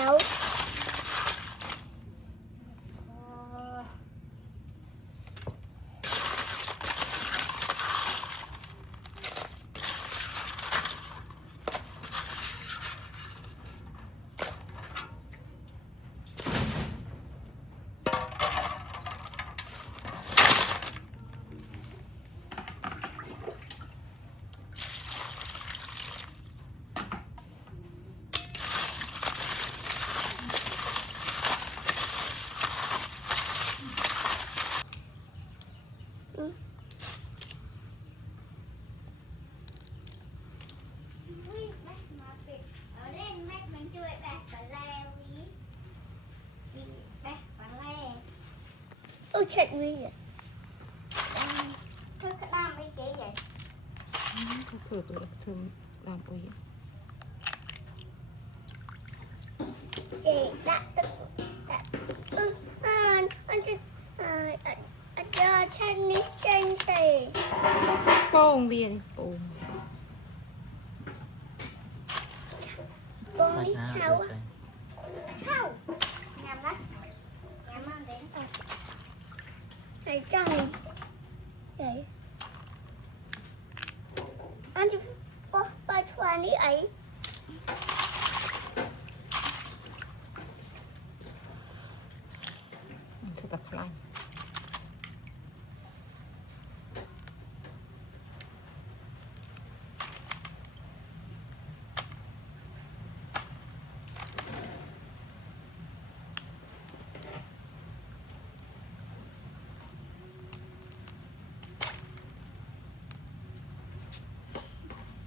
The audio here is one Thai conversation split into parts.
cháu chết nguy vậy thôi cái đam ấy kế vậy thử làm quý đã cho chân đi chân thì bông bia đi bông bông đi cháu cháu nhằm đó nhằm ăn đến rồi thầy cho này vậy ăn đi ô ba choa ní ấy sẽ tập lại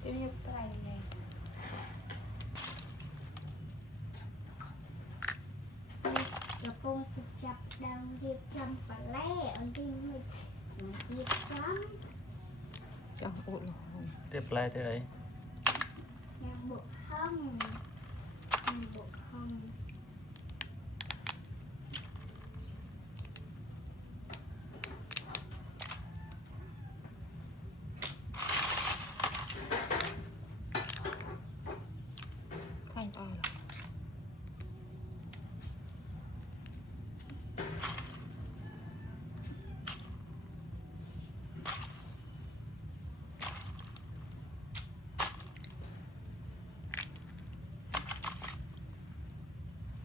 em như cái nàyแล้วก็จะจับดังเรียบจำปลาแล่อันที่ไม่เรียบจ cho ụt lò เรียบร้อยเถอะ ำยังบุกห้องยังบุกห้อง thanh to là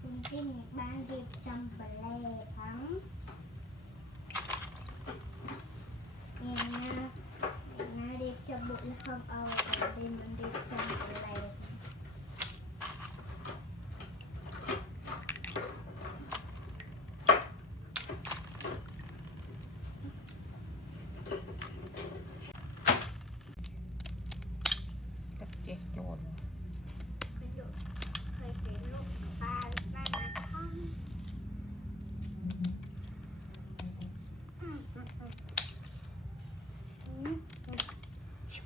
คุณที่มีบ้านเรียบจำปลาแล่ทั้งเนี่ยนะเรียบจำบุกแล้วห้องเอาเป็นมันเรียบจำปลาแล่cắt chè trộn เคยเป็นลูกปลาบ้านนาท่อง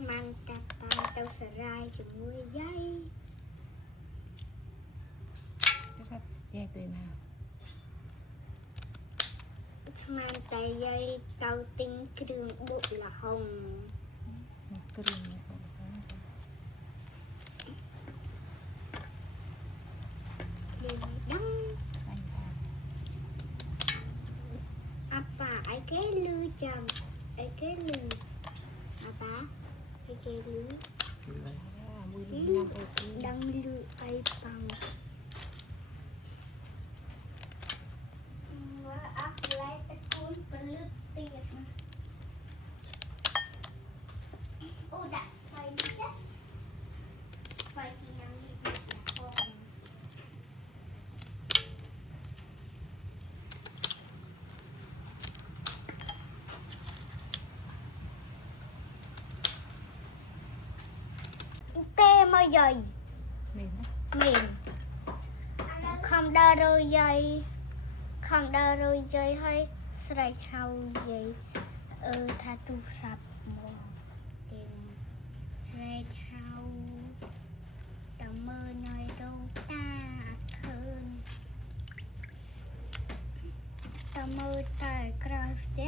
มันกัดตาเต้าสลายจมูกใหญ่ chắc là chè tươi nào มันแต่ใหญ่เต้าติงเครื่องบุกละหง cái đường này không có เดี๋ยวดัง anh ta อาป่าไอ้แก่ลือจำไอ้แก่ลืออาป่าไอ้แก่ลือ mùi năm ô tô ดังลือไอ้ปังว่าอัพไลท์ตะกูลเป็นลึกเตียดนะโอ้ดับไฟดิจ๊ะไฟที่ยังมีอยู่นะพ่อ tê mơ dày mềm á mềm không đa đôi dây không đa đôi dây hay sợi hầu dây tha tu sập một tiền sợi hầu tầm mơ nơi đâu ta hơn tầm mơ tài cài té